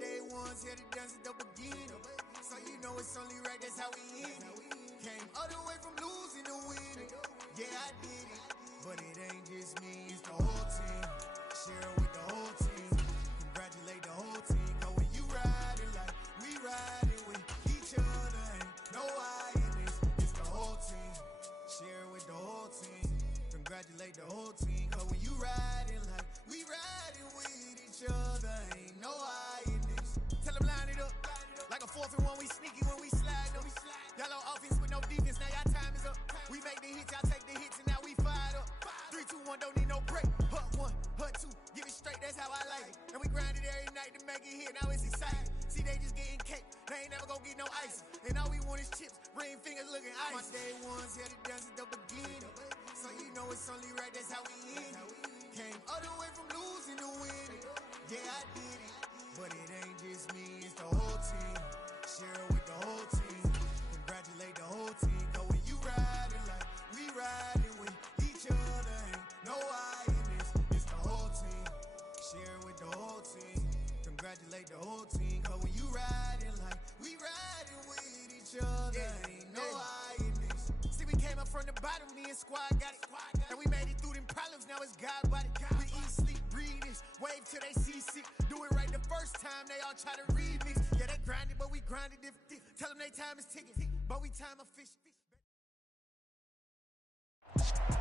day ones here to dance at the beginning. So you know it's only right, that's how we end it. Came all the way from losing to winning. Yeah, I did it, but it ain't just me, it's the whole team. Share it with the whole team. Congratulate the whole team. Cause when you riding like we riding with each other, ain't no I in this. It's the whole team. Share it with the whole team. Congratulate the whole team. Cause when you riding like we riding with each other, ain't no I in this. Tell them line it up. Like a 4th and 1, we sneaky when we slide them. Y'all on offense with no defense, now y'all time is up. We make the hits, y'all take the hits, and now we fired up. 3, 2, 1, don't need no break. Hut 1, hut 2, give it straight, that's how I like it. And we grind it every night to make it hit, now it's exciting. See, they just getting cake, they ain't never gonna get no ice. And all we want is chips, ring fingers looking ice. My day ones here to dance at the beginning. So you know it's only right, that's how we end it. Came all the way from losing to winning. Yeah, I did it, but it ain't just me, it's the whole team. Share it with the whole team. Congratulate the whole team. Cause when you riding like we riding with each other, ain't no I in this. It's the whole team. Share it with the whole team. Congratulate the whole team. Cause when you riding like we riding with each other, ain't no I in this. See, we came up from the bottom, me and squad got it. And we made it through them problems, now it's God body. We eat, sleep, breathe this, wave till they see sick. Do it right the first time, they all try to remix. Yeah, they grinded, but we grinded different. Tell them they time is ticking, but we time a fish.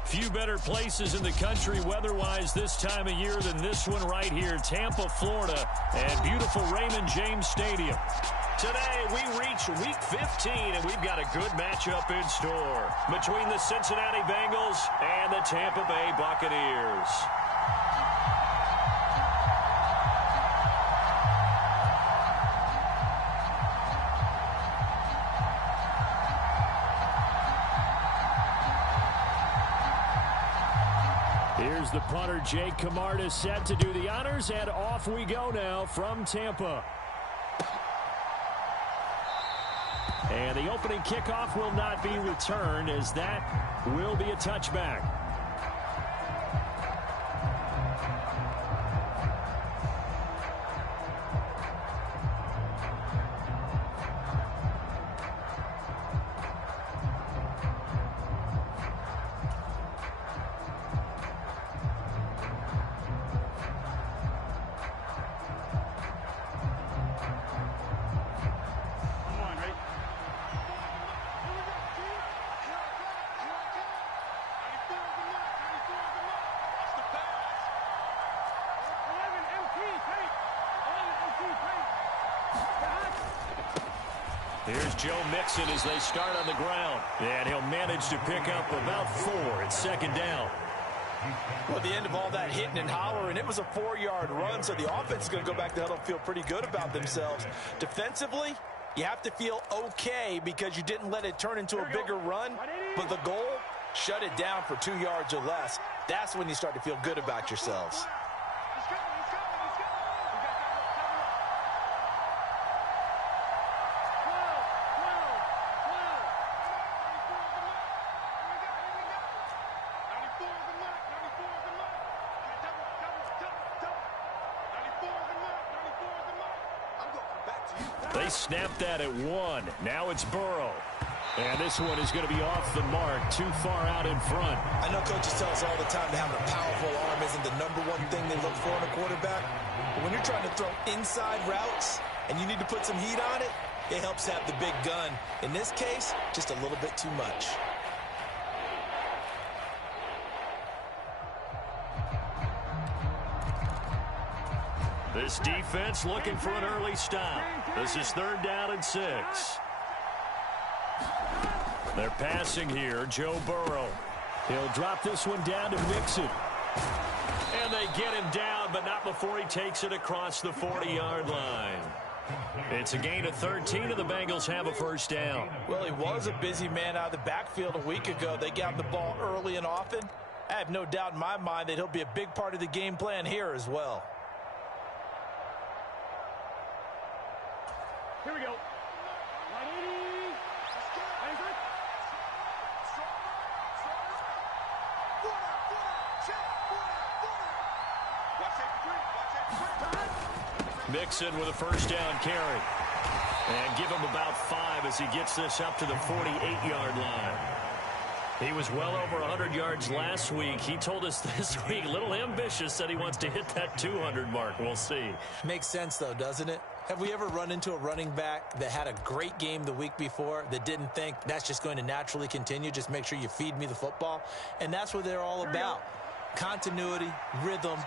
Few better places in the country weather-wise this time of year than this one right here, Tampa, Florida, and beautiful Raymond James Stadium. Today, we reach Week 15, and we've got a good matchup in store between the Cincinnati Bengals and the Tampa Bay Buccaneers. Here's the punter, Jake Camarda, set to do the honors, and off we go now from Tampa. And the opening kickoff will not be returned, as that will be a touchback. Here's Joe Mixon as they start on the ground. And he'll manage to pick up about 4 at second down. Well, at the end of all that hitting and hollering, it was a 4-yard run, so the offense is going to go back to huddle and feel pretty good about themselves. Defensively, you have to feel okay because you didn't let it turn into a bigger run, but the goal, shut it down for 2 yards or less. That's when you start to feel good about yourselves. They snapped that at 1. Now it's Burrow. And this one is going to be off the mark, too far out in front. I know coaches tell us all the time that having a powerful arm isn't the #1 thing they look for in a quarterback. But when you're trying to throw inside routes and you need to put some heat on it, it helps have the big gun. In this case, just a little bit too much. This defense looking for an early stop. This is 3rd down and 6. They're passing here, Joe Burrow. He'll drop this one down to Mixon. And they get him down, but not before he takes it across the 40-yard line. It's a gain of 13, and the Bengals have a first down. Well, he was a busy man out of the backfield a week ago. They got him the ball early and often. I have no doubt in my mind that he'll be a big part of the game plan here as well. Here we go. 180. Mixon with a first down carry. And give him about 5 as he gets this up to the 48-yard line. He was well over 100 yards last week. He told us this week, a little ambitious, that he wants to hit that 200 mark. We'll see. Makes sense, though, doesn't it? Have we ever run into a running back that had a great game the week before that didn't think that's just going to naturally continue? Just make sure you feed me the football. And that's what they're all about. Continuity, rhythm,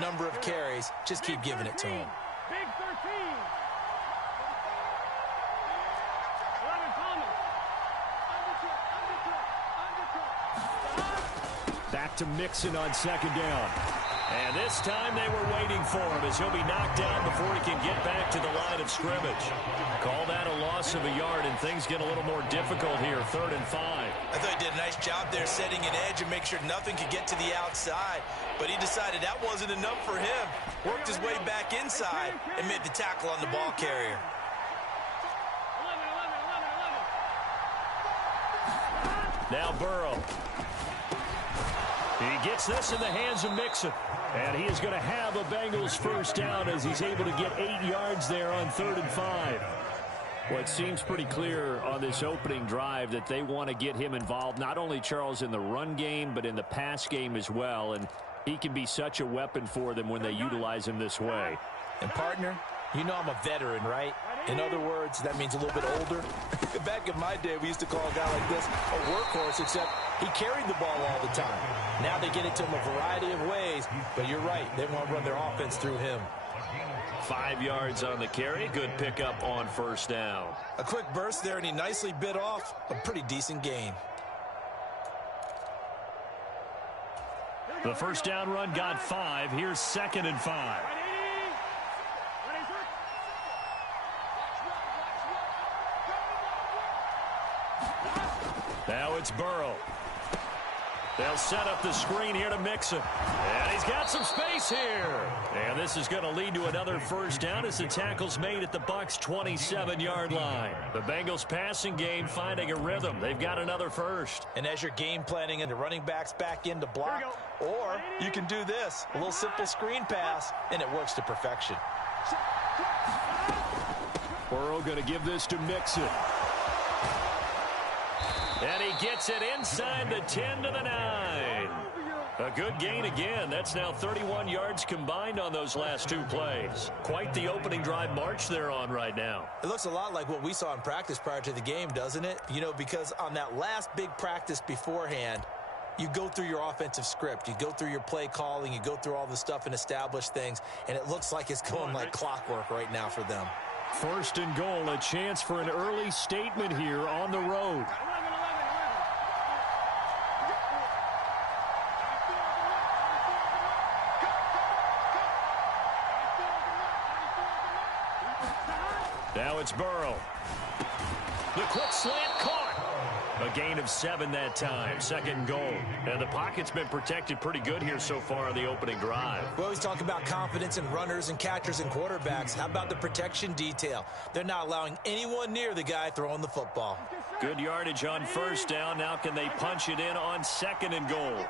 number of carries. Just keep giving it to him. Big 13. 11 Thomas. Back to Mixon on second down. And this time they were waiting for him as he'll be knocked down before he can get back to the line of scrimmage. Call that a loss of a yard, and things get a little more difficult here, 3rd and 5. I thought he did a nice job there setting an edge and make sure nothing could get to the outside. But he decided that wasn't enough for him. Worked his way back inside and made the tackle on the ball carrier. 11. Now Burrow. He gets this in the hands of Mixon. And he is going to have a Bengals first down as he's able to get 8 yards there on 3rd and 5. Well, it seems pretty clear on this opening drive that they want to get him involved, not only, Charles, in the run game, but in the pass game as well. And he can be such a weapon for them when they utilize him this way. And, partner, you know I'm a veteran, right? In other words, that means a little bit older. Back in my day, we used to call a guy like this a workhorse, except he carried the ball all the time. Now they get it to him a variety of ways, but you're right. They want to run their offense through him. 5 yards on the carry. Good pickup on first down. A quick burst there, and he nicely bit off a pretty decent gain. The first down run got 5. Here's 2nd and 5. Now it's Burrow. They'll set up the screen here to Mixon. And he's got some space here. And this is going to lead to another first down as the tackle's made at the Bucs' 27-yard line. The Bengals passing game finding a rhythm. They've got another first. And as you're game planning and the running backs back in to block, or you can do this, a little simple screen pass, and it works to perfection. Burrow going to give this to Mixon. And he gets it inside the 10 to the 9. A good gain again. That's now 31 yards combined on those last 2 plays. Quite the opening drive march they're on right now. It looks a lot like what we saw in practice prior to the game, doesn't it? You know, because on that last big practice beforehand, you go through your offensive script. You go through your play calling. You go through all the stuff and establish things. And it looks like it's going like clockwork right now for them. 1st and goal, a chance for an early statement here on the road. Now it's Burrow. The quick slant caught. A gain of 7 that time. 2nd and goal. And the pocket's been protected pretty good here so far on the opening drive. We always talk about confidence in runners and catchers and quarterbacks. How about the protection detail? They're not allowing anyone near the guy throwing the football. Good yardage on first down. Now can they punch it in on 2nd and goal?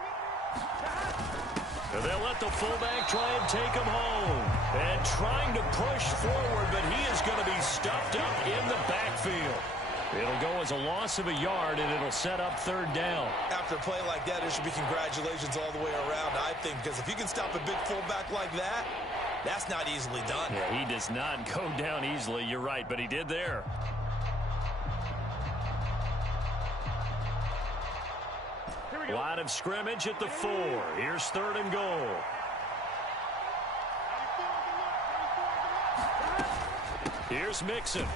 They'll let the fullback try and take him home. And trying to push forward, but he is going to be stuffed up in the backfield. It'll go as a loss of a yard, and it'll set up 3rd down. After a play like that, there should be congratulations all the way around, I think, because if you can stop a big fullback like that, that's not easily done. Yeah, he does not go down easily. You're right, but he did there. Line of scrimmage at the 4. Here's 3rd and goal. Here's Mixon.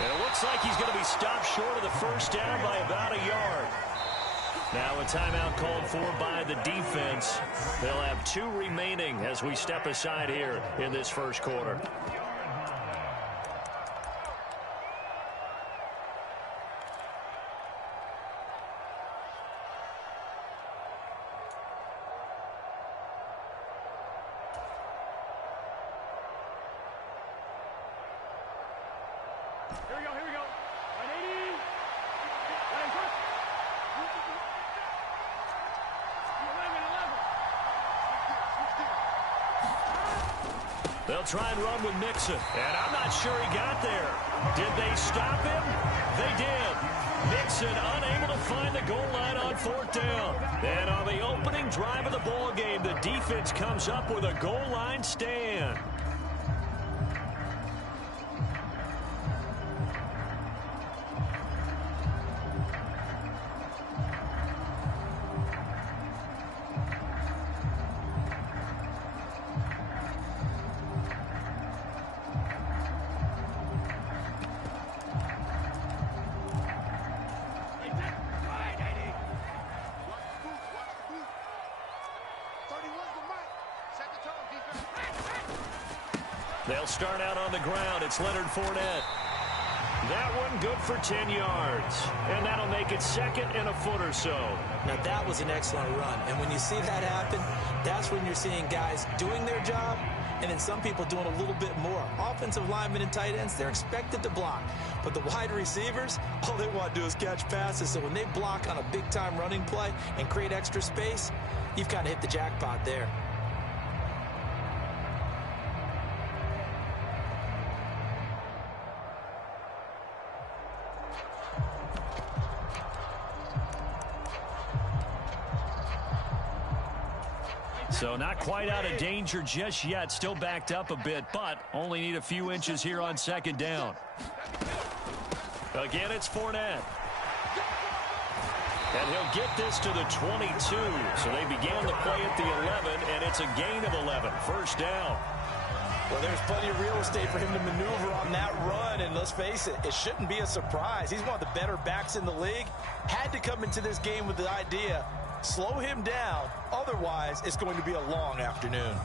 And it looks like he's going to be stopped short of the first down by about a yard. Now a timeout called for by the defense. They'll have 2 remaining as we step aside here in this first quarter. Here we go. 180. Let him touch. 11. They'll try and run with Mixon. And I'm not sure he got there. Did they stop him? They did. Mixon unable to find the goal line on 4th down. And on the opening drive of the ball game, the defense comes up with a goal line stand. They'll start out on the ground. It's Leonard Fournette. That one good for 10 yards. And that'll make it 2nd and a foot or so. Now, that was an excellent run. And when you see that happen, that's when you're seeing guys doing their job and then some people doing a little bit more. Offensive linemen and tight ends, they're expected to block. But the wide receivers, all they want to do is catch passes. So when they block on a big-time running play and create extra space, you've kind of hit the jackpot there. So not quite out of danger just yet. Still backed up a bit, but only need a few inches here on 2nd down. Again, it's Fournette. And he'll get this to the 22. So they began the play at the 11, and it's a gain of 11. 1st down. Well, there's plenty of real estate for him to maneuver on that run, and let's face it, it shouldn't be a surprise. He's one of the better backs in the league. Had to come into this game with the idea, slow him down, otherwise it's going to be a long afternoon.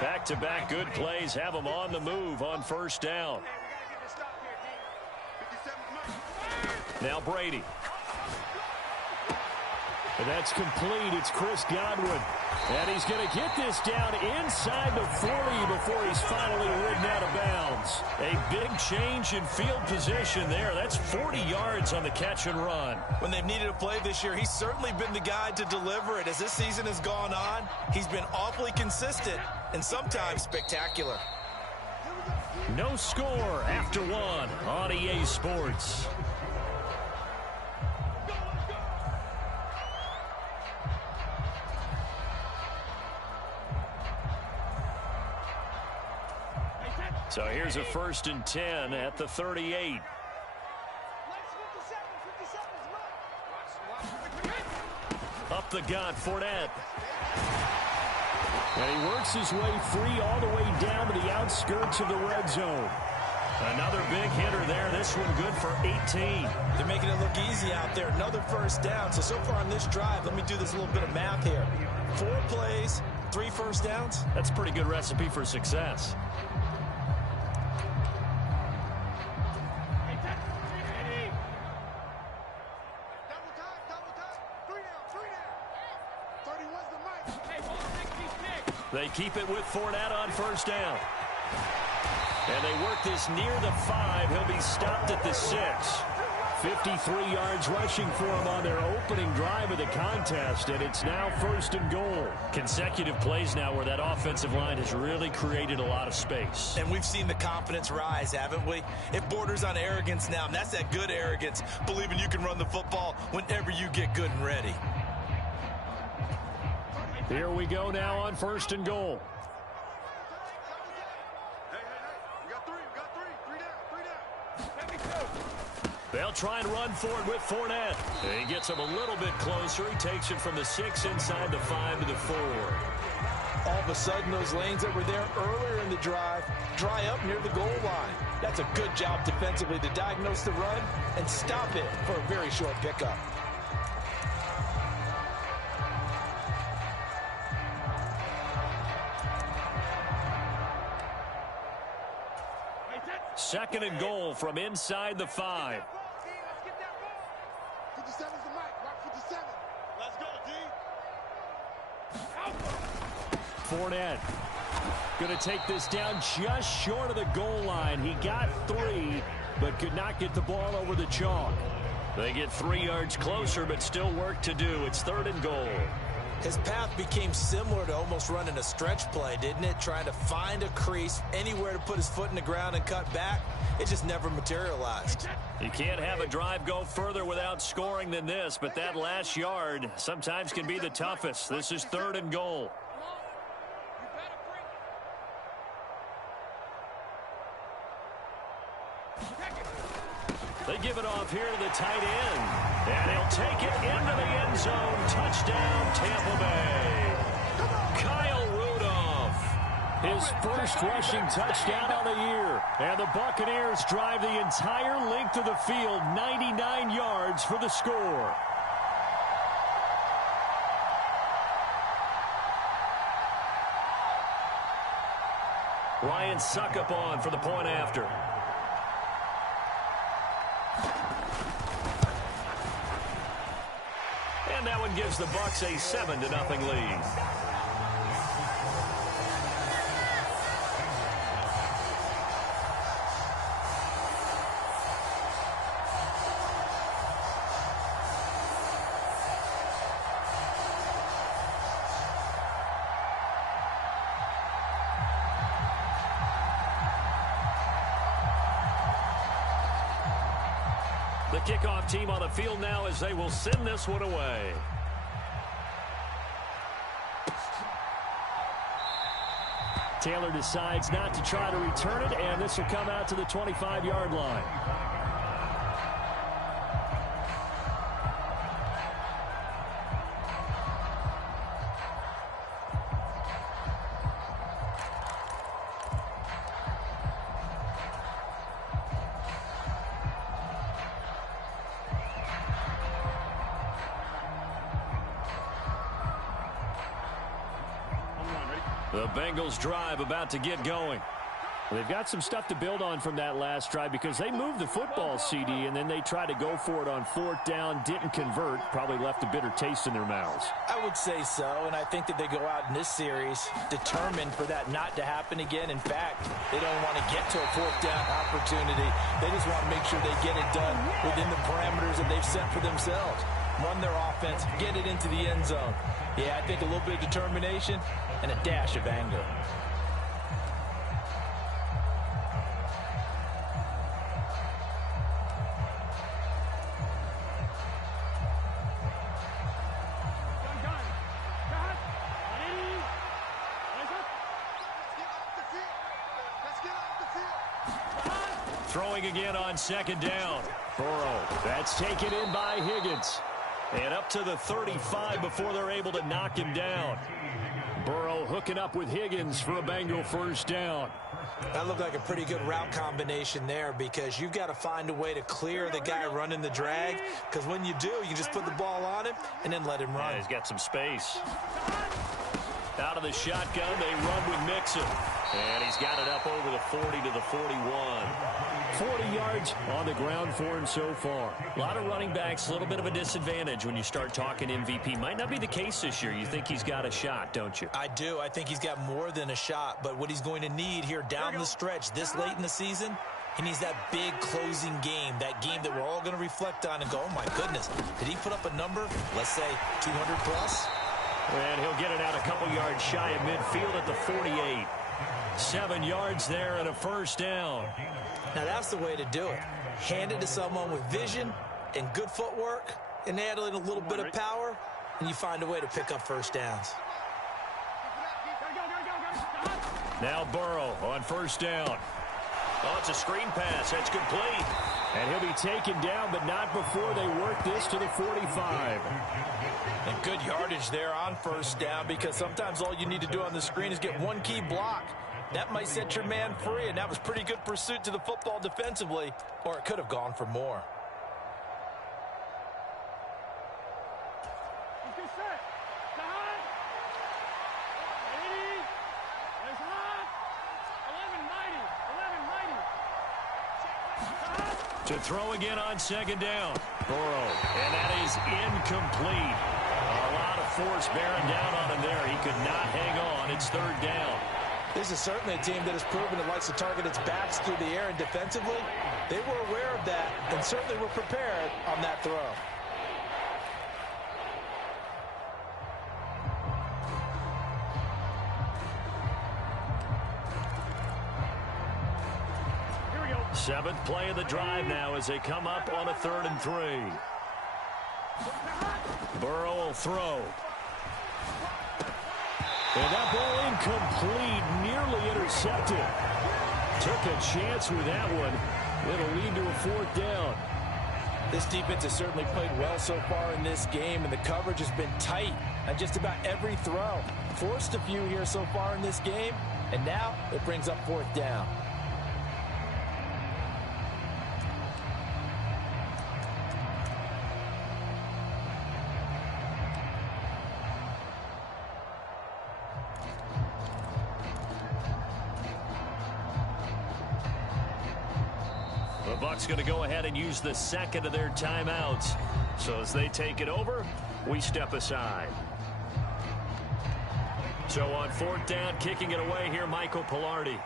Back-to-back good plays have him on the move on 1st down. Now Brady. And that's complete. It's Chris Godwin. And he's going to get this down inside the 40 before he's finally ridden out of bounds. A big change in field position there. That's 40 yards on the catch and run. When they've needed a play this year, he's certainly been the guy to deliver it. As this season has gone on, he's been awfully consistent and sometimes spectacular. No score after 1 on EA Sports. So here's a 1st and 10 at the 38. Up the gut, Fournette. And he works his way free all the way down to the outskirts of the red zone. Another big hitter there. This one good for 18. They're making it look easy out there. Another 1st down. So far on this drive, let me do this little bit of math here. 4 plays, 3 1st downs. That's a pretty good recipe for success. They keep it with Fournette on 1st down. And they work this near the 5. He'll be stopped at the 6. 53 yards rushing for him on their opening drive of the contest, and it's now 1st and goal. Consecutive plays now where that offensive line has really created a lot of space. And we've seen the confidence rise, haven't we? It borders on arrogance now, and that's that good arrogance, believing you can run the football whenever you get good and ready. Here we go now on 1st and goal. They'll try and run for it with Fournette. He gets him a little bit closer. He takes it from the 6 inside the 5 to the 4. All of a sudden, those lanes that were there earlier in the drive dry up near the goal line. That's a good job defensively to diagnose the run and stop it for a very short pickup. Second and goal from inside the 5. 57's the mic. Rock 57. Let's go, D. Fournette. Going to take this down just short of the goal line. He got 3, but could not get the ball over the chalk. They get 3 yards closer, but still work to do. It's 3rd and goal. His path became similar to almost running a stretch play, didn't it? Trying to find a crease, anywhere to put his foot in the ground and cut back. It just never materialized. You can't have a drive go further without scoring than this, but that last yard sometimes can be the toughest. This is 3rd and goal. They give it off here to the tight end. And he'll take it into the end zone. Touchdown, Tampa Bay. Kyle Rudolph. His first rushing touchdown of the year. And the Buccaneers drive the entire length of the field, 99 yards for the score. Ryan Suckup on for the point after. And that one gives the Bucs a 7-0 lead. The kickoff team on the field now as they will send this one away. Taylor decides not to try to return it, and this will come out to the 25-yard line. The Bengals drive about to get going. They've got some stuff to build on from that last drive because they moved the football, CD, and then they tried to go for it on 4th down, didn't convert, probably left a bitter taste in their mouths. I would say so, and I think that they go out in this series determined for that not to happen again. In fact, they don't want to get to a 4th down opportunity. They just want to make sure they get it done within the parameters that they've set for themselves. Run their offense, get it into the end zone. Yeah, I think a little bit of determination and a dash of anger. Throwing again on 2nd down. Burrow, that's taken in by Higgins. And up to the 35 before they're able to knock him down. Burrow hooking up with Higgins for a Bengal 1st down. That looked like a pretty good route combination there because you've got to find a way to clear the guy running the drag, because when you do, you just put the ball on him and then let him run. Yeah, he's got some space. Out of the shotgun, they run with Mixon. And he's got it up over the 40 to the 41. 40 yards on the ground for him so far. A lot of running backs, a little bit of a disadvantage when you start talking MVP. Might not be the case this year. You think he's got a shot, don't you? I do. I think he's got more than a shot. But what he's going to need here down the stretch this late in the season, he needs that big closing game, that game that we're all going to reflect on and go, oh, my goodness, did he put up a number, let's say 200 plus? And he'll get it out a couple yards shy of midfield at the 48. 7 yards there and a 1st down. Now that's the way to do it. Hand it to someone with vision and good footwork and add in a little bit of power, and you find a way to pick up 1st downs. Now Burrow on 1st down. Oh, it's a screen pass. That's complete. And he'll be taken down, but not before they work this to the 45. And good yardage there on 1st down, because sometimes all you need to do on the screen is get one key block. That might set your man free, and that was pretty good pursuit to the football defensively, or it could have gone for more. To throw again on 2nd down. Burrow, and that is incomplete. A lot of force bearing down on him there. He could not hang on. It's 3rd down. This is certainly a team that has proven it likes to target its backs through the air, and defensively, they were aware of that and certainly were prepared on that throw. Here we go. Seventh play of the drive now as they come up on a 3rd and 3. Burrow will throw. And that ball incomplete, nearly intercepted. Took a chance with that one. It'll lead to a 4th down. This defense has certainly played well so far in this game, and the coverage has been tight on just about every throw. Forced a few here so far in this game, and now it brings up 4th down. The Bucs going to go ahead and use the second of their timeouts. So as they take it over, we step aside. So on 4th down, kicking it away here, Michael Palardy.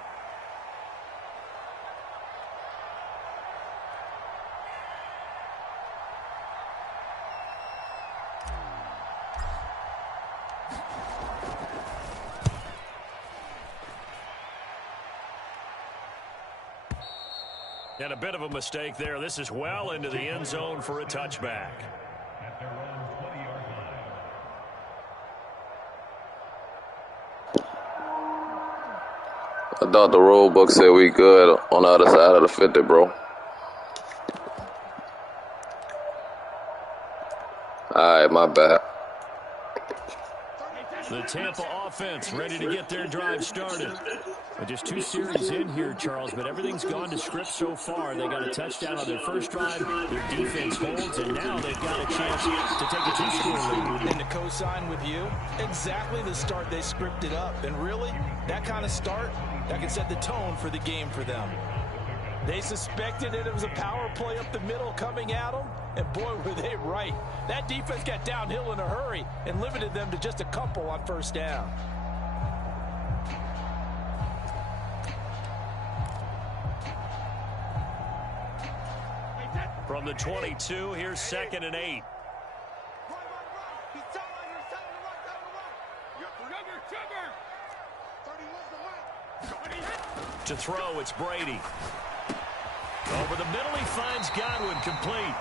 And a bit of a mistake there. This is well into the end zone for a touchback. I thought the rule book said we good on the other side of the 50, bro. Alright, my bad. The Tampa offense ready to get their drive started. And just 2 series in here, Charles, but everything's gone to script so far. They got a touchdown on their first drive. Their defense holds, and now they've got a chance to take a 2-score lead. And to co-sign with you, exactly the start they scripted up. And really, that kind of start, that can set the tone for the game for them. They suspected that it was a power play up the middle coming at them, and boy, were they right. That defense got downhill in a hurry and limited them to just a couple on first down. From the 22, here's 2nd and 8. To throw, it's Brady. Over the middle, he finds Godwin, complete.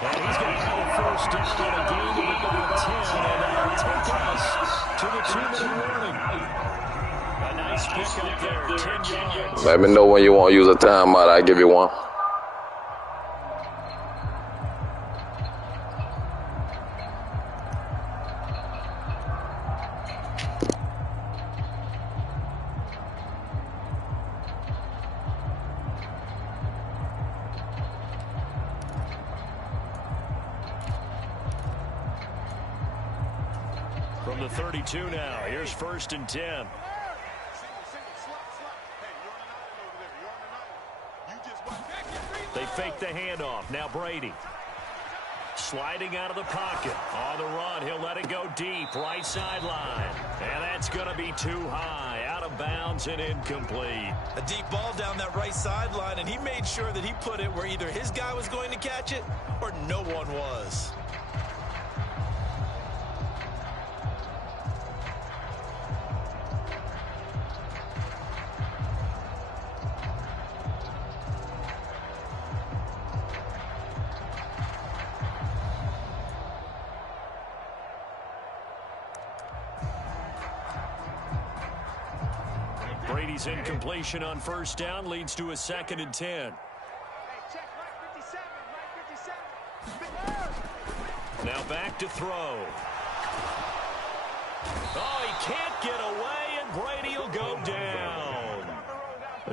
And he's going to have a first down on a gain of about 10, and that'll take us to the 2-minute warning. A nice pick up there, 10 yards. Let me know when you want to use a timeout. I'll give you one. From the 32 now, here's 1st and 10. They fake the handoff. Now Brady. Sliding out of the pocket. On the run, he'll let it go deep. Right sideline. And that's going to be too high. Out of bounds and incomplete. A deep ball down that right sideline, and he made sure that he put it where either his guy was going to catch it or no one was. Brady's incompletion on first down leads to a 2nd and 10. Now back to throw. Oh, he can't get away, and Brady will go down.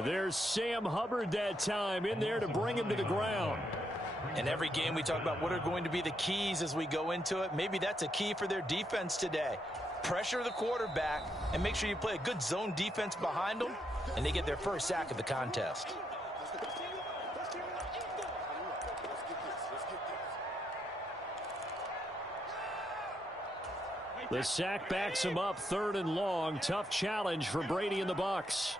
There's Sam Hubbard that time in there to bring him to the ground. In every game we talk about what are going to be the keys as we go into it. Maybe that's a key for their defense today. Pressure the quarterback and make sure you play a good zone defense behind them, and they get their first sack of the contest. The sack backs him up, 3rd and long. Tough challenge for Brady and the Bucs.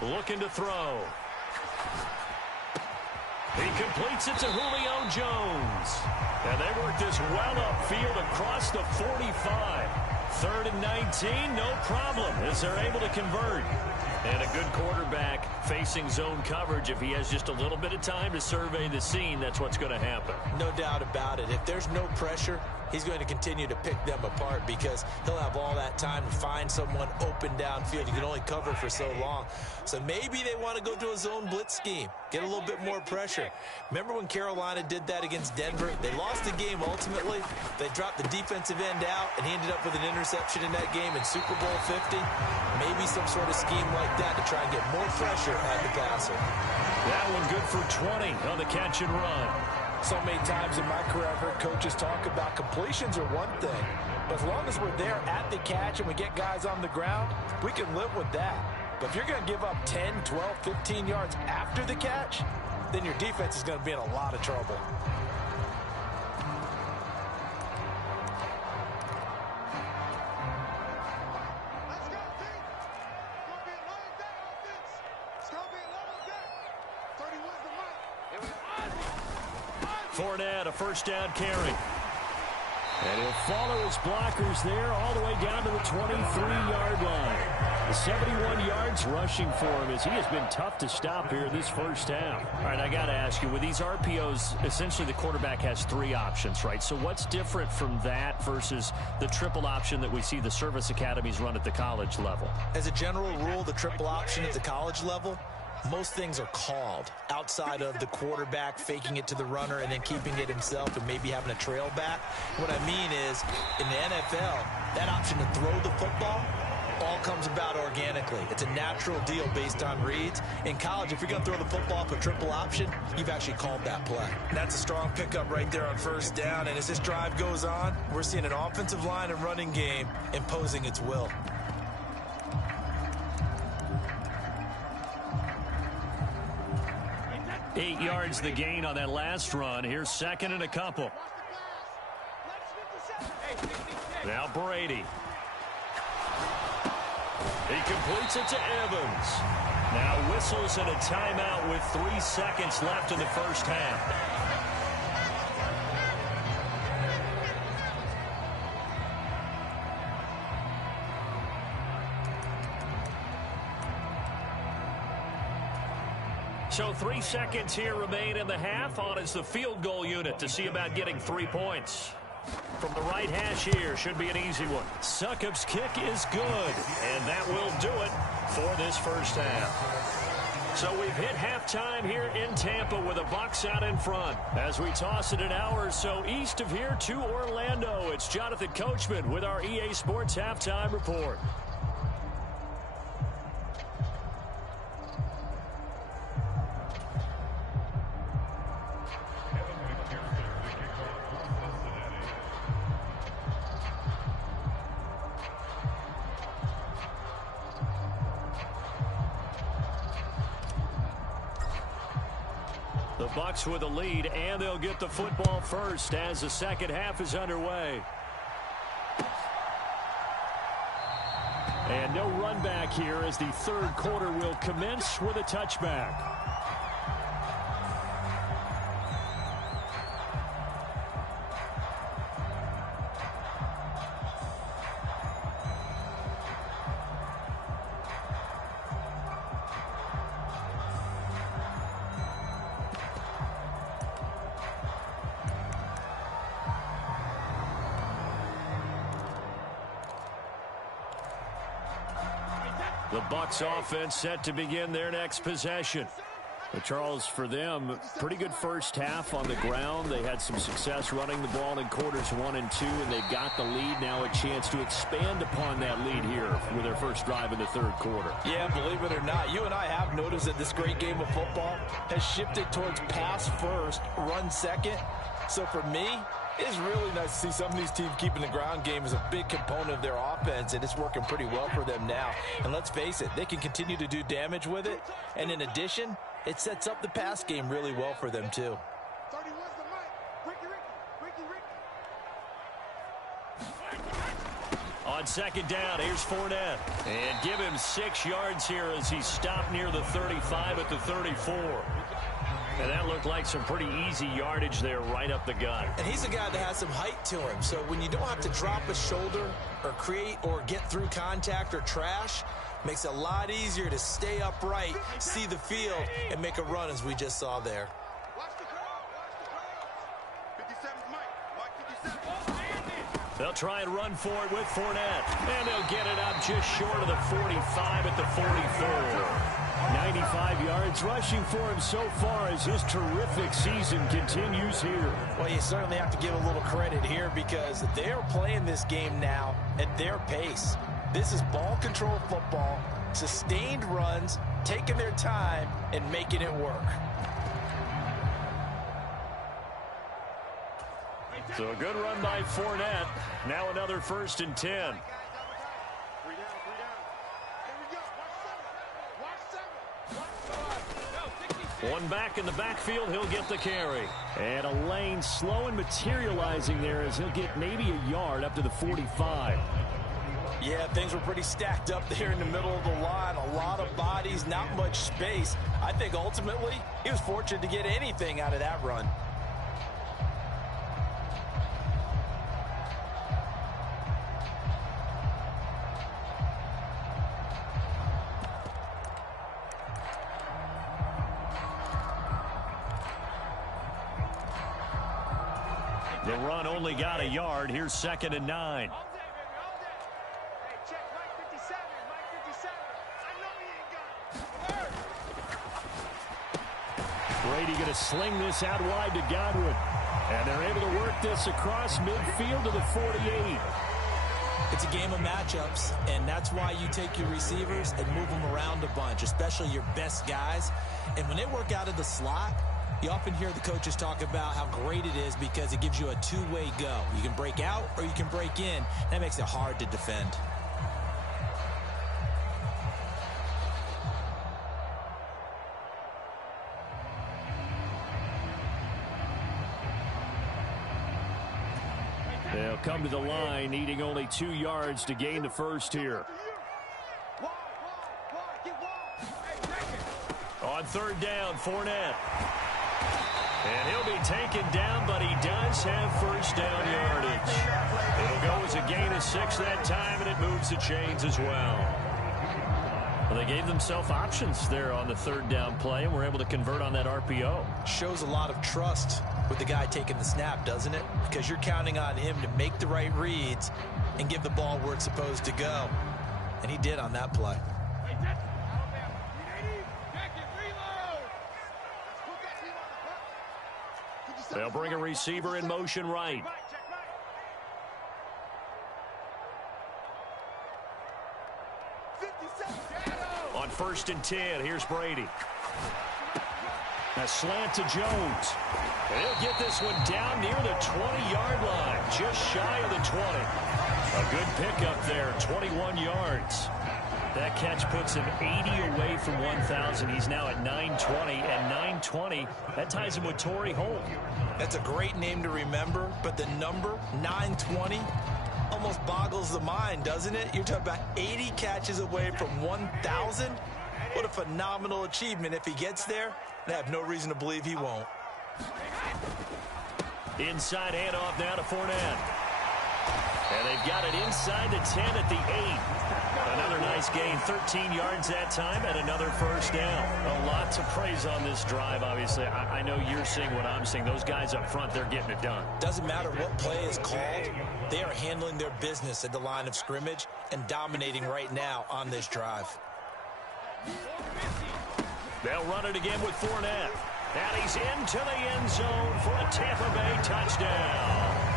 Looking to throw. He completes it to Julio Jones. And they work this well upfield across the 45. 3rd and 19, no problem as they're able to convert. And a good quarterback facing zone coverage. If he has just a little bit of time to survey the scene, that's what's going to happen. No doubt about it. If there's no pressure, he's going to continue to pick them apart because he'll have all that time to find someone open downfield. He can only cover for so long. So maybe they want to go to a zone blitz scheme, get a little bit more pressure. Remember when Carolina did that against Denver? They lost the game ultimately. They dropped the defensive end out, and he ended up with an interception in that game in Super Bowl 50. Maybe some sort of scheme like that to try and get more pressure at the passer. That one good for 20 on the catch and run. So many times in my career, I've heard coaches talk about completions are one thing, but as long as we're there at the catch and we get guys on the ground, we can live with that. But if you're going to give up 10, 12, 15 yards after the catch, then your defense is going to be in a lot of trouble. Let's go, team. It's going to be a long day, offense. It's going to be a long day. 31's the mic. Fournette, a 1st down carry. And he'll follow his blockers there all the way down to the 23-yard line. The 71 yards rushing for him as he has been tough to stop here this first half. All right, I got to ask you, with these RPOs, essentially the quarterback has 3 options, right? So what's different from that versus the triple option that we see the service academies run at the college level? As a general rule, the triple option at the college level, most things are called outside of the quarterback faking it to the runner and then keeping it himself and maybe having a trail back. What I mean is, in the NFL, that option to throw the football all comes about organically. It's a natural deal based on reads. In college, if you're going to throw the football up a triple option, you've actually called that play. And that's a strong pickup right there on 1st down. And as this drive goes on, we're seeing an offensive line and running game imposing its will. Eight yards the gain on that last run. Here's 2nd and a couple. Now Brady. He completes it to Evans. Now whistles and a timeout with 3 seconds left in the first half. So 3 seconds here remain in the half. On is the field goal unit to see about getting 3 points. From the right hash here, should be an easy one. Succop's kick is good, and that will do it for this first half. So we've hit halftime here in Tampa with the Bucs out in front. As we toss it an hour or so east of here to Orlando, it's Jonathan Coachman with our EA Sports Halftime Report. The Bucs with a lead, and they'll get the football first as the second half is underway. And no run back here as the 3rd quarter will commence with a touchback. The Bucs offense set to begin their next possession. But Charles, for them, pretty good first half on the ground. They had some success running the ball in quarters 1 and 2, and they've got the lead. Now a chance to expand upon that lead here with their first drive in the 3rd quarter. Yeah, believe it or not, you and I have noticed that this great game of football has shifted towards pass first, run second. So for me, it's really nice to see some of these teams keeping the ground game as a big component of their offense, and it's working pretty well for them now. And let's face it, they can continue to do damage with it. And in addition, it sets up the pass game really well for them, too. 31's the mic. Ricky. On second down, here's Fournette. And give him 6 yards here as he stopped near the 35 at the 34. And that looked like some pretty easy yardage there right up the gut. And he's a guy that has some height to him. So when you don't have to drop a shoulder or create or get through contact or trash, makes it a lot easier to stay upright, see the field, and make a run as we just saw there. Watch the crowd. Watch the crowd. 57's Mike. Mike 57. They'll try and run for it with Fournette. And they'll get it up just short of the 45 at the 44. 95 yards rushing for him so far as his terrific season continues here. Well, you certainly have to give a little credit here because they're playing this game now at their pace. This is ball control football, sustained runs, taking their time, and making it work. So a good run by Fournette. Now another 1st and 10. One back in the backfield, he'll get the carry. And a lane slow and materializing there as he'll get maybe a yard up to the 45. Yeah, things were pretty stacked up there in the middle of the line. A lot of bodies, not much space. I think ultimately he was fortunate to get anything out of that run. The run only got a yard. Here's 2nd and 9. Brady going to sling this out wide to Godwin. And they're able to work this across midfield to the 48. It's a game of matchups, and that's why you take your receivers and move them around a bunch, especially your best guys. And when they work out of the slot, you often hear the coaches talk about how great it is because it gives you a two-way go. You can break out or you can break in. That makes it hard to defend. They'll come to the line, needing only 2 yards to gain the first here. On 3rd down, Fournette. And he'll be taken down, but he does have 1st down yardage. It'll go as a gain of 6 that time, and it moves the chains as well. Well, they gave themselves options there on the 3rd down play, and were able to convert on that RPO. Shows a lot of trust with the guy taking the snap, doesn't it? Because you're counting on him to make the right reads and give the ball where it's supposed to go. And he did on that play. They'll bring a receiver in motion right. On 1st and 10, here's Brady. A slant to Jones. And he'll get this one down near the 20-yard line, just shy of the 20. A good pickup there, 21 yards. That catch puts him 80 away from 1,000. He's now at 920, and 920, that ties him with Torrey Holt. That's a great name to remember, but the number, 920, almost boggles the mind, doesn't it? You're talking about 80 catches away from 1,000. What a phenomenal achievement. If he gets there, I have no reason to believe he won't. Inside handoff now to Fournette. And they've got it inside the 10 at the 8. Another nice gain, 13 yards that time, and another 1st down. A lot to praise on this drive, obviously. I know you're seeing what I'm seeing. Those guys up front, they're getting it done. Doesn't matter what play is called. They are handling their business at the line of scrimmage and dominating right now on this drive. They'll run it again with Fournette. And he's into the end zone for a Tampa Bay touchdown.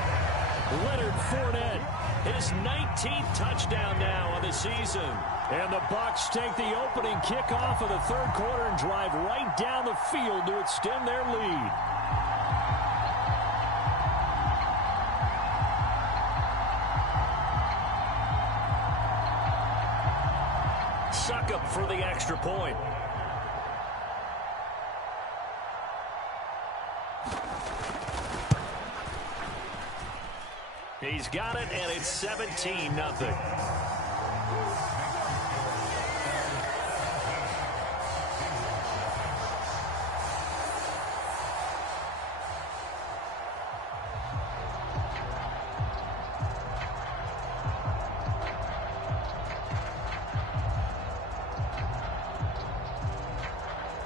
Leonard Fournette, his 19th touchdown now on the season. And the Bucs take the opening kickoff of the 3rd quarter and drive right down the field to extend their lead. Succop for the extra point. He's got it, and it's 17-0.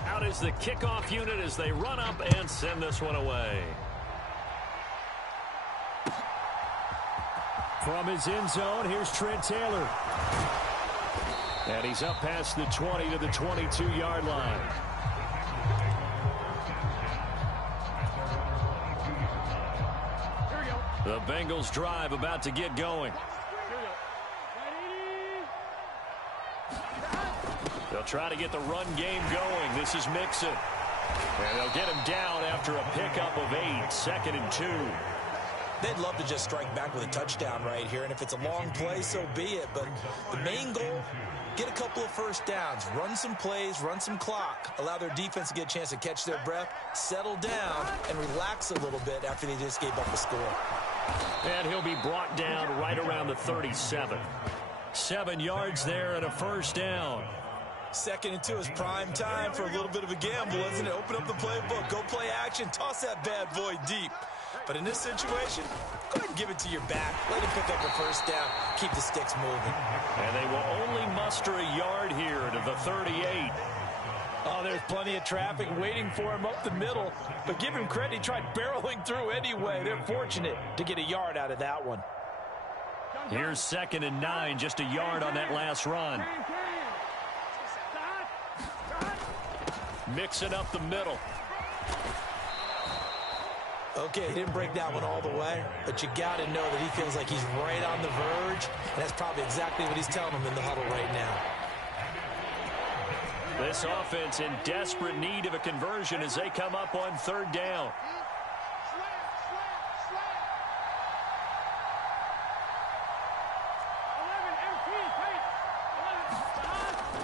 Out is the kickoff unit as they run up and send this one away. From his end zone, here's Trent Taylor. And he's up past the 20 to the 22-yard line. The Bengals drive about to get going. They'll try to get the run game going. This is Mixon. And they'll get him down after a pickup of 8, 2nd and 2. They'd love to just strike back with a touchdown right here, and if it's a long play, so be it. But the main goal, get a couple of first downs, run some plays, run some clock, allow their defense to get a chance to catch their breath, settle down, and relax a little bit after they just gave up a score. And he'll be brought down right around the 37. 7 yards there and a first down. 2nd and 2 is prime time for a little bit of a gamble, isn't it? Open up the playbook, go play action, toss that bad boy deep. But in this situation, go ahead and give it to your back. Let him pick up a first down. Keep the sticks moving. And they will only muster a yard here to the 38. Oh, there's plenty of traffic waiting for him up the middle. But give him credit, he tried barreling through anyway. They're fortunate to get a yard out of that one. Here's 2nd and 9, just a yard on that last run. Mixing up the middle. Okay, he didn't break that one all the way, but you got to know that he feels like he's right on the verge, and that's probably exactly what he's telling them in the huddle right now. This offense in desperate need of a conversion as they come up on 3rd down.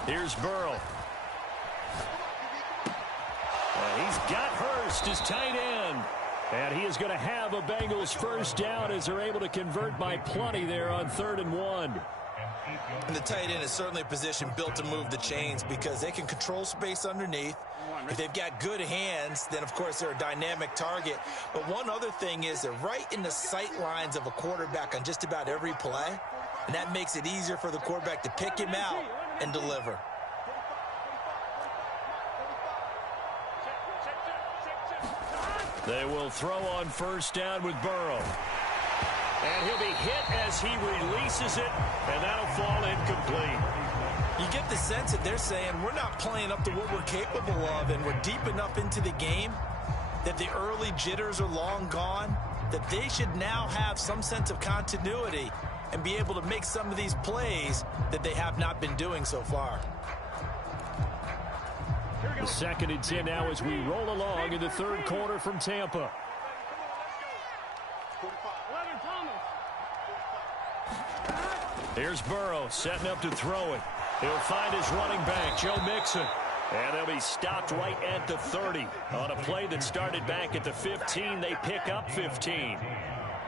Here's Burrow. He's got Hurst as tight end. And he is going to have a Bengals first down as they're able to convert by plenty there on 3rd and 1. And the tight end is certainly a position built to move the chains because they can control space underneath. If they've got good hands, then, of course, they're a dynamic target. But one other thing is they're right in the sight lines of a quarterback on just about every play. And that makes it easier for the quarterback to pick him out and deliver. They will throw on first down with Burrow. And he'll be hit as he releases it, and that'll fall incomplete. You get the sense that they're saying we're not playing up to what we're capable of, and we're deep enough into the game that the early jitters are long gone, that they should now have some sense of continuity and be able to make some of these plays that they have not been doing so far. The 2nd and 10 now as we roll along in the 3rd quarter from Tampa. Here's Burrow setting up to throw it. He'll find his running back, Joe Mixon. And they'll be stopped right at the 30. On a play that started back at the 15, they pick up 15.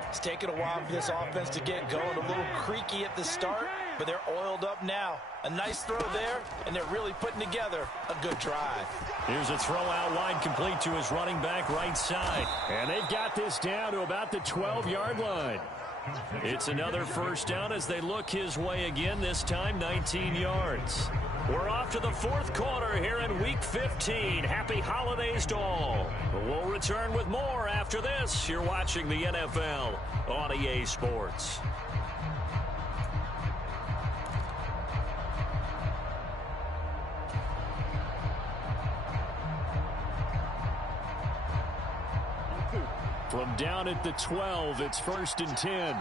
It's taken a while for this offense to get going. A little creaky at the start, but they're oiled up now. A nice throw there, and they're really putting together a good drive. Here's a throw out wide complete to his running back right side. And they've got this down to about the 12-yard line. It's another first down as they look his way again, this time 19 yards. We're off to the 4th quarter here in Week 15. Happy holidays to all. We'll return with more after this. You're watching the NFL on EA Sports. From down at the 12, it's 1st and 10.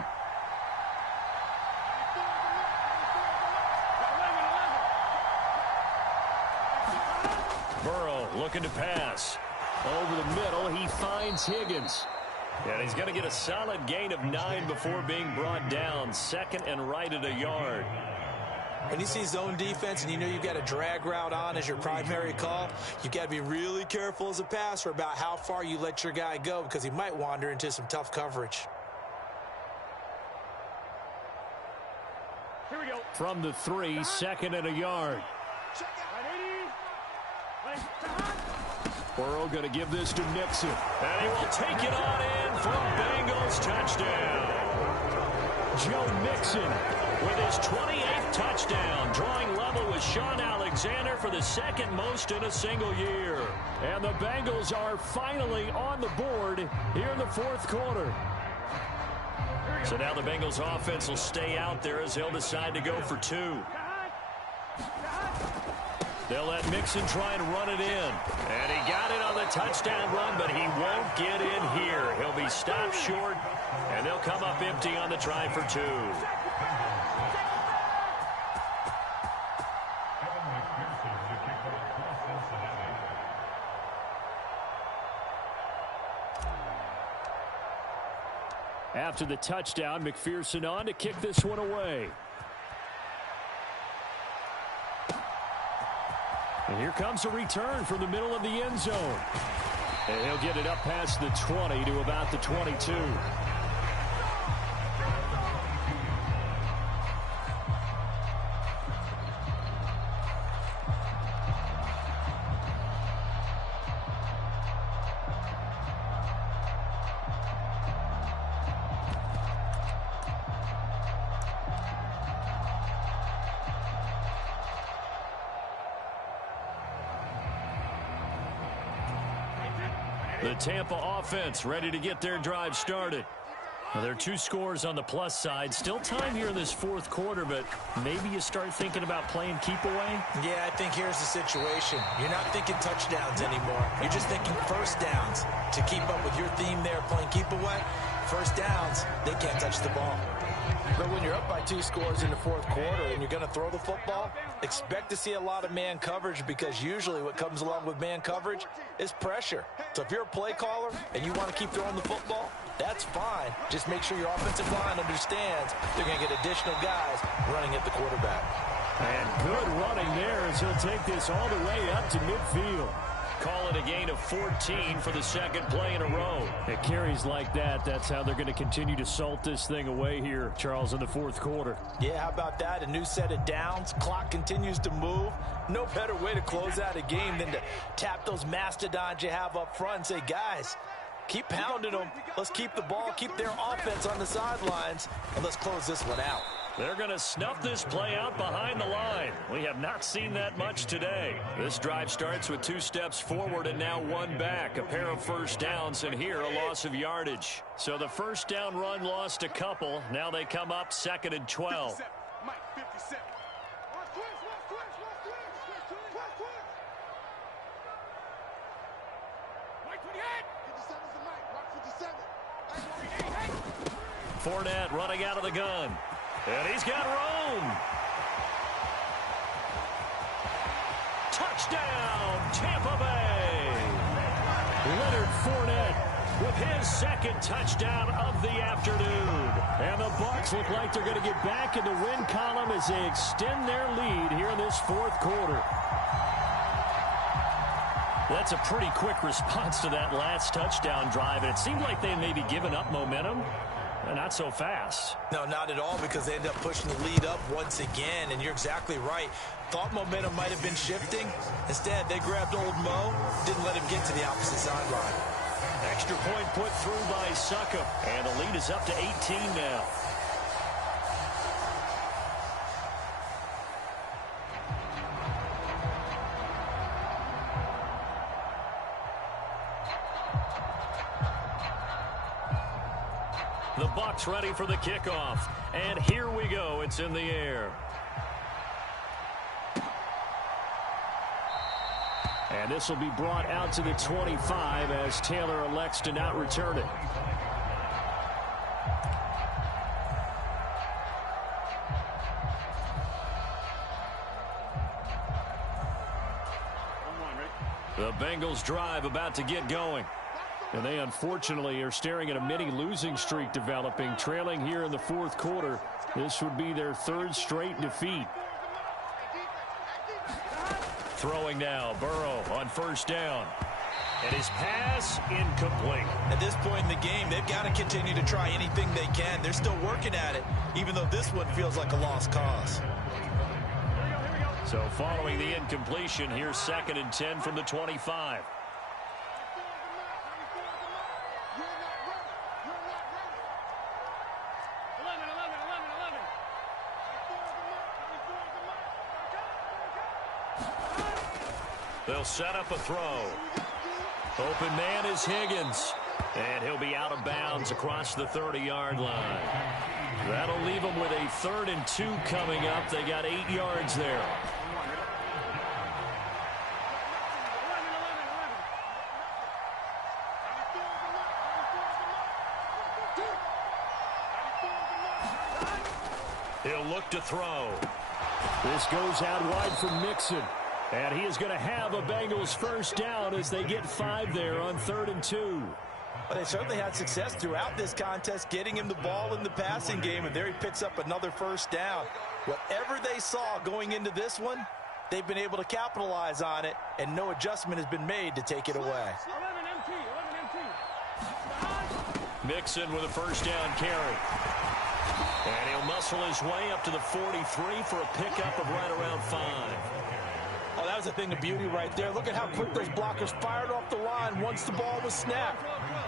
Burrow looking to pass. Over the middle, he finds Higgins. And he's going to get a solid gain of 9 before being brought down. 2nd and right at a yard. When you see zone defense and you know you've got a drag route on as your primary call, you've got to be really careful as a passer about how far you let your guy go because he might wander into some tough coverage. we go. From the 3, 2nd and a yard. 180. Burrow going to give this to Mixon. And he will take it on in for a Bengals touchdown. Joe Mixon with his 28th touchdown, drawing level with Sean Alexander for the second most in a single year. And the Bengals are finally on the board here in the fourth quarter. So now the Bengals offense will stay out there as they'll decide to go for 2. They'll let Mixon try and run it in. And he got it on the touchdown run, but he won't get in here. He'll be stopped short, and they'll come up empty on the try for 2. After the touchdown, McPherson on to kick this one away. And here comes a return from the middle of the end zone. And he'll get it up past the 20 to about the 22. The Tampa offense ready to get their drive started. Now, there are 2 scores on the plus side. Still time here in this fourth quarter, but maybe you start thinking about playing keep away? Yeah, I think here's the situation. You're not thinking touchdowns anymore. You're just thinking first downs. To keep up with your theme there, playing keep away, first downs, they can't touch the ball. But when you're up by 2 scores in the fourth quarter and you're going to throw the football, expect to see a lot of man coverage, because usually what comes along with man coverage is pressure. So if you're a play caller and you want to keep throwing the football, that's fine. Just make sure your offensive line understands they're going to get additional guys running at the quarterback. And good running there as he'll take this all the way up to midfield. Call it a gain of 14 for the second play in a row. It carries like that. That's how they're going to continue to salt this thing away here, Charles, in the fourth quarter. Yeah, how about that? A new set of downs. Clock continues to move. No better way to close out a game than to tap those mastodons you have up front and say, guys, keep pounding them. Let's keep the ball, keep their offense on the sidelines, and let's close this one out. They're going to snuff this play out behind the line. We have not seen that much today. This drive starts with 2 steps forward and now 1 back. A pair of first downs, and here a loss of yardage. So the first down run lost a couple. Now they come up 2nd and 12. 57. Mike, 57. Mike, 28. 57's the Mike. Mike, 57. Fournette running out of the gun. And he's got Rome. Touchdown, Tampa Bay. Leonard Fournette with his second touchdown of the afternoon. And the Bucs look like they're going to get back in the win column as they extend their lead here in this fourth quarter. That's a pretty quick response to that last touchdown drive. And it seemed like they may be giving up momentum. Not so fast. No, not at all, because they end up pushing the lead up once again, and you're exactly right. Thought momentum might have been shifting. Instead, they grabbed old Mo, didn't let him get to the opposite sideline. Extra point put through by Succop, and the lead is up to 18 now. The Bucs ready for the kickoff. And here we go. It's in the air. And this will be brought out to the 25 as Taylor elects to not return it. The Bengals drive about to get going. And they unfortunately are staring at a mini losing streak developing, trailing here in the fourth quarter. This would be their 3rd straight defeat. Throwing now, Burrow on first down. And his pass incomplete. At this point in the game, they've got to continue to try anything they can. They're still working at it, even though this one feels like a lost cause. So following the incompletion, here's 2nd and 10 from the 25. They'll set up a throw. Open man is Higgins. And he'll be out of bounds across the 30-yard line. That'll leave them with a 3rd and 2 coming up. They got 8 yards there. He'll look to throw. This goes out wide for Mixon. And he is going to have a Bengals first down as they get 5 there on 3rd and 2. Well, they certainly had success throughout this contest, getting him the ball in the passing game, and there he picks up another first down. Whatever they saw going into this one, they've been able to capitalize on it, and no adjustment has been made to take it away. 11 MT. Mixon with a first down carry. And he'll muscle his way up to the 43 for a pickup of right around 5. Oh, that was a thing of beauty right there. Look at how quick those blockers fired off the line once the ball was snapped.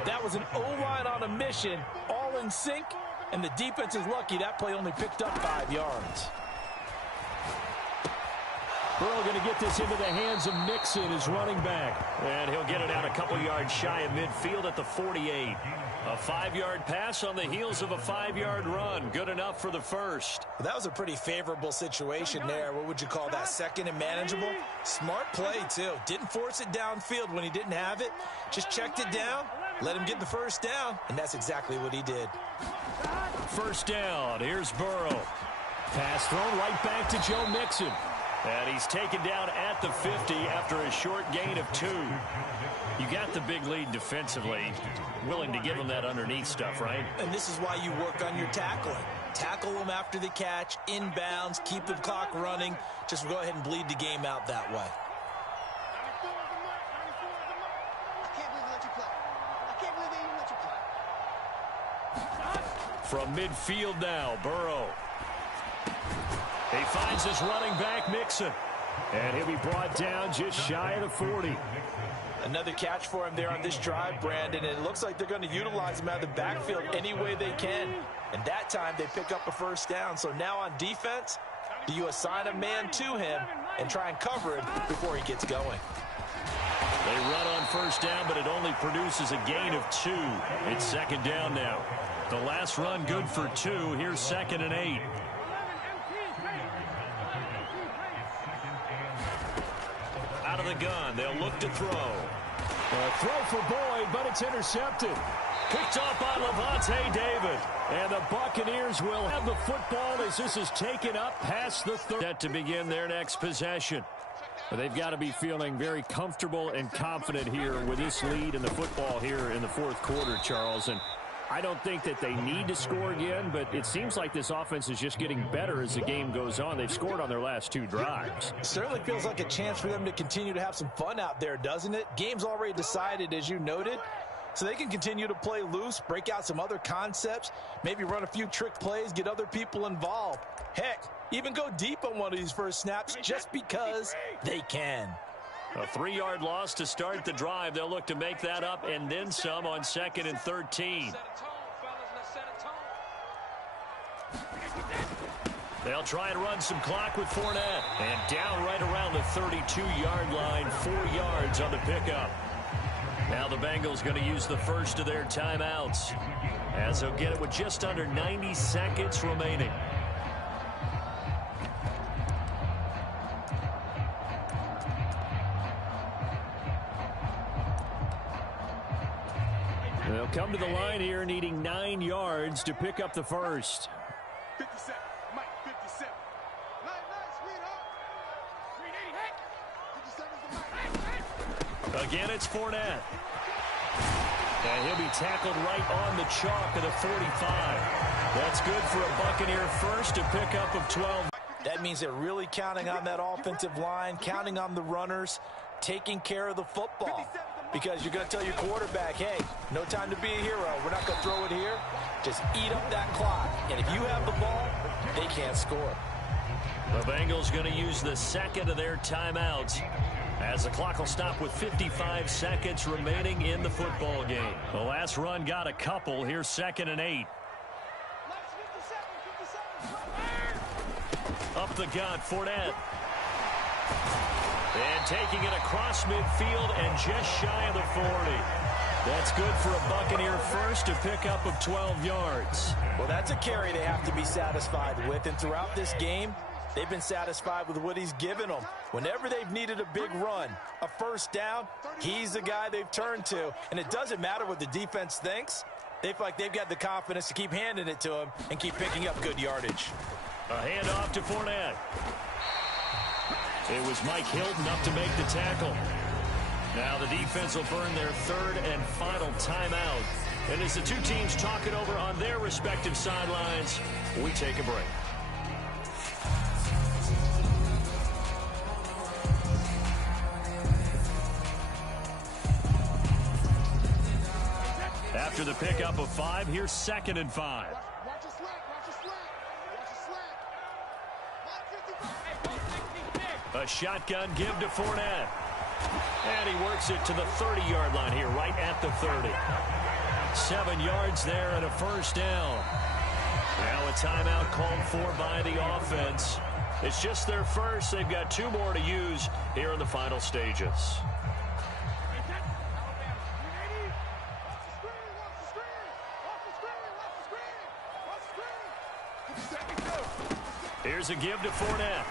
That was an O-line on a mission, all in sync, and the defense is lucky that play only picked up 5 yards. Burrow going to get this into the hands of Mixon, his running back. And he'll get it out a couple yards shy of midfield at the 48. A 5-yard pass on the heels of a 5-yard run. Good enough for the first. That was a pretty favorable situation there. What would you call that? 2nd and manageable? Smart play, too. Didn't force it downfield when he didn't have it. Just checked it down, let him get the first down, and that's exactly what he did. First down. Here's Burrow. Pass thrown right back to Joe Mixon. And he's taken down at the 50 after a short gain of 2. You got the big lead defensively. Willing to give him that underneath stuff, right? And this is why you work on your tackling. Tackle them after the catch, inbounds, keep the clock running. Just go ahead and bleed the game out that way. From midfield now, Burrow. He finds his running back, Mixon. And he'll be brought down just shy of the 40. Another catch for him there on this drive, Brandon. And it looks like they're going to utilize him out of the backfield any way they can. And that time they pick up a first down. So now on defense, do you assign a man to him and try and cover him before he gets going? They run on first down, but it only produces a gain of 2. It's 2nd down now. The last run good for 2. Here's 2nd and 8. Out of the gun, they'll look to throw. A throw for Boyd, but it's intercepted. Picked off by Lavonte David. And the Buccaneers will have the football as this is taken up past the 30. Set to begin their next possession. But they've got to be feeling very comfortable and confident here with this lead in the football here in the 4th quarter, Charles. And I don't think that they need to score again, but it seems like this offense is just getting better as the game goes on. They've scored on their last 2 drives. It certainly feels like a chance for them to continue to have some fun out there, doesn't it? Game's already decided, as you noted, so they can continue to play loose, break out some other concepts, maybe run a few trick plays, get other people involved. Heck, even go deep on one of these first snaps just because they can. A 3-yard loss to start the drive. They'll look to make that up and then some on 2nd and 13. They'll try and run some clock with Fournette. And down right around the 32-yard line, 4 yards on the pickup. Now the Bengals going to use the first of their timeouts, as they'll get it with just under 90 seconds remaining. They'll come to the line here needing 9 yards to pick up the first. 57, Mike, 57. Again, it's Fournette. And he'll be tackled right on the chalk of the 45. That's good for a Buccaneer first, to pick up of 12. That means they're really counting on that offensive line, counting on the runners, taking care of the football. because you're going to tell your quarterback, hey, no time to be a hero. We're not going to throw it here. Just eat up that clock. And if you have the ball, they can't score. The Bengals going to use the second of their timeouts as the clock will stop with 55 seconds remaining in the football game. The last run got a couple. Here's 2nd and 8. Up the gut, Fournette. And taking it across midfield and just shy of the 40. That's good for a Buccaneer first to pick up of 12 yards. Well, that's a carry they have to be satisfied with. And throughout this game, they've been satisfied with what he's given them. Whenever they've needed a big run, a first down, he's the guy they've turned to. And it doesn't matter what the defense thinks. They feel like they've got the confidence to keep handing it to him and keep picking up good yardage. A handoff to Fournette. It was Mike Hilton up to make the tackle. Now the defense will burn their 3rd and final timeout. And as the two teams talk it over on their respective sidelines, we take a break. After the pickup of 5, here's 2nd and 5. A shotgun give to Fournette. And he works it to the 30-yard line here, right at the 30. 7 yards there and a first down. Now a timeout called for by the offense. It's just their first. They've got 2 more to use here in the final stages. Here's a give to Fournette.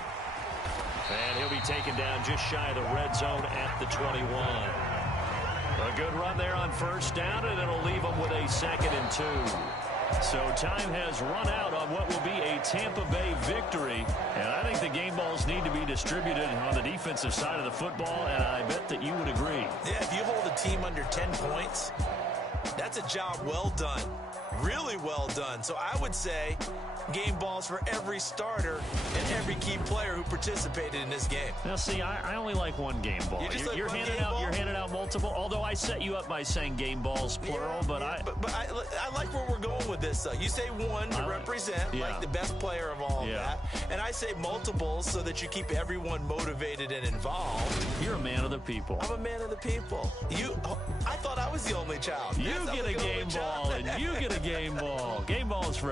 And he'll be taken down just shy of the red zone at the 21. A good run there on first down, and it'll leave them with a 2nd and 2. So time has run out on what will be a Tampa Bay victory. And I think the game balls need to be distributed on the defensive side of the football, and I bet that you would agree. Yeah, if you hold a team under 10 points, that's a job well done. Really well done. So I would say game balls for every starter and every key player who participated in this game. Now, see, I only like one game ball. You're handing out multiple. Although I set you up by saying game balls plural, yeah, but I like where we're going with this. You say one to represent like the best player of all of that, and I say multiples so that you keep everyone motivated and involved. You're a man of the people. I'm a man of the people. I thought I was the only child. You get a game ball, and you get a game ball. Game balls for